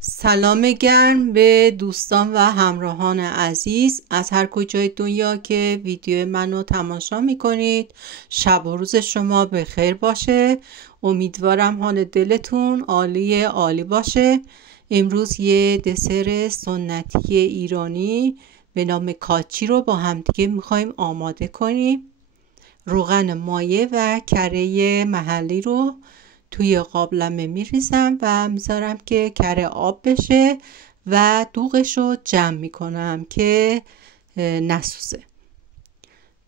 سلام گرم به دوستان و همراهان عزیز از هر کجای دنیا که ویدیو منو تماشا میکنید. شب و روز شما به خیر باشه. امیدوارم حال دلتون عالی باشه. امروز یه دسر سنتی ایرانی به نام کاچی رو با همدیگه میخوایم آماده کنیم. روغن مایه و کره محلی رو توی قابلمه میریزم و میذارم که کره آب بشه و دوغش رو جمع میکنم که نسوزه.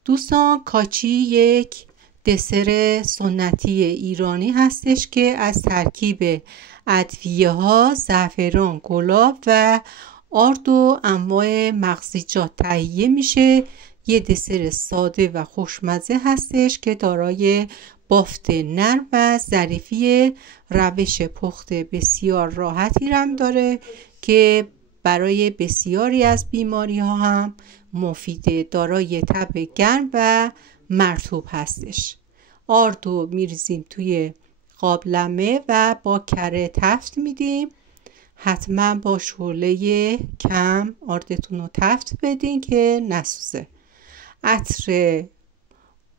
دوستان، کاچی یک دسر سنتی ایرانی هستش که از ترکیب ادویه ها، زعفران، گلاب و آرد و انواع مغزیجات تهیه میشه. یه دسر ساده و خوشمزه هستش که دارای بافت نرم و ظریفی، روش پخت بسیار راحتی هم داره که برای بسیاری از بیماری ها هم مفیده. دارای تب گرم و مرطوب هستش. آردو میریزیم توی قابلمه و با کره تفت میدیم. حتما با شعله کم آردتون رو تفت بدین که نسوزه. عطر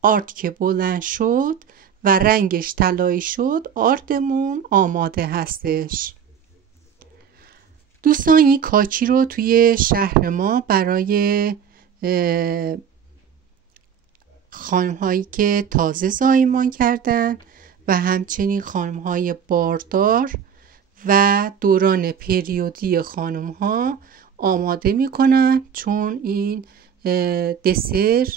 آرد که بلند شد و رنگش طلایی شد، آردمون آماده هستش. دوستان، این کاچی رو توی شهر ما برای خانم هایی که تازه زایمان کردن و همچنین خانم های باردار و دوران پریودی خانم ها آماده میکنن، چون این دسر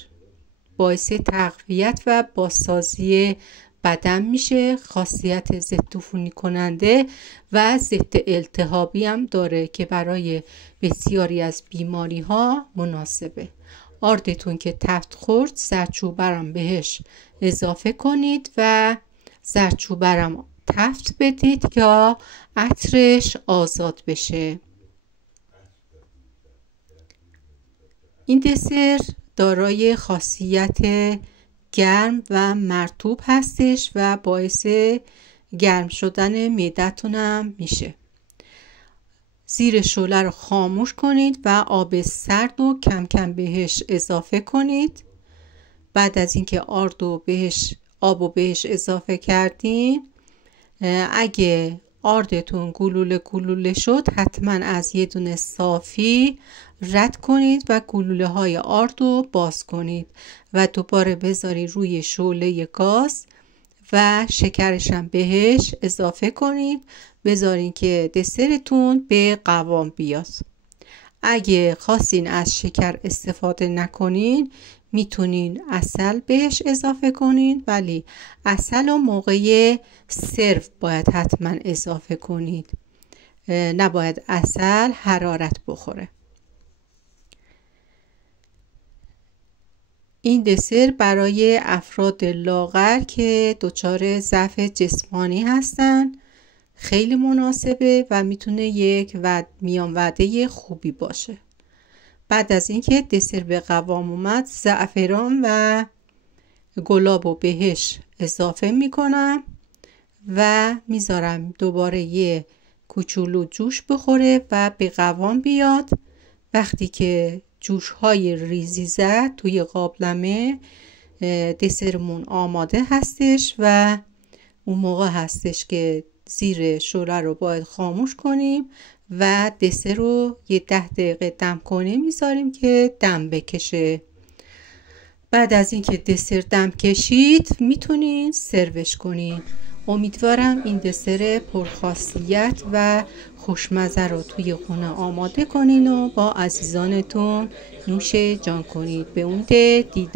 باعث تقویت و بازسازی بدن میشه. خاصیت ضد عفونی کننده و ضد التهابی هم داره که برای بسیاری از بیماری ها مناسبه. آردتون که تفت خورد، زردچوبرم بهش اضافه کنید و زردچوبرم تفت بدید تا عطرش آزاد بشه. این دسر دارای خاصیت گرم و مرطوب هستش و باعث گرم شدن معدتون هم میشه. زیر شعله رو خاموش کنید و آب سرد رو کم کم بهش اضافه کنید. بعد از اینکه آب رو بهش اضافه کردین، اگه آردتون گلوله شد، حتما از یه دونه صافی رد کنید و گلوله های آرد رو باز کنید و دوباره بذارید روی شعله گاز و شکرش هم بهش اضافه کنید. بذارین که دسرتون به قوام بیاد. اگه خواستین از شکر استفاده نکنین، میتونین عسل بهش اضافه کنین، ولی عسل رو موقع سرو باید حتما اضافه کنید. نباید عسل حرارت بخوره. این دسر برای افراد لاغر که دچار ضعف جسمانی هستن خیلی مناسبه و میتونه یک میان وعده خوبی باشه. بعد از اینکه دسر به قوام اومد، زعفران و گلاب رو بهش اضافه میکنم و میذارم دوباره یه کوچولو جوش بخوره و به قوام بیاد. وقتی که جوش های ریزی زد توی قابلمه، دسرمون آماده هستش و اون موقع هستش که زیر شعله رو باید خاموش کنیم و دسر رو یه 10 دقیقه دم کنه میذاریم که دم بکشه. بعد از اینکه دسر دم کشید، میتونین سروش کنین. امیدوارم این دسر پرخاصیت و خوشمزه رو توی خونه آماده کنین و با عزیزانتون نوش جان کنید. به امید دیدار.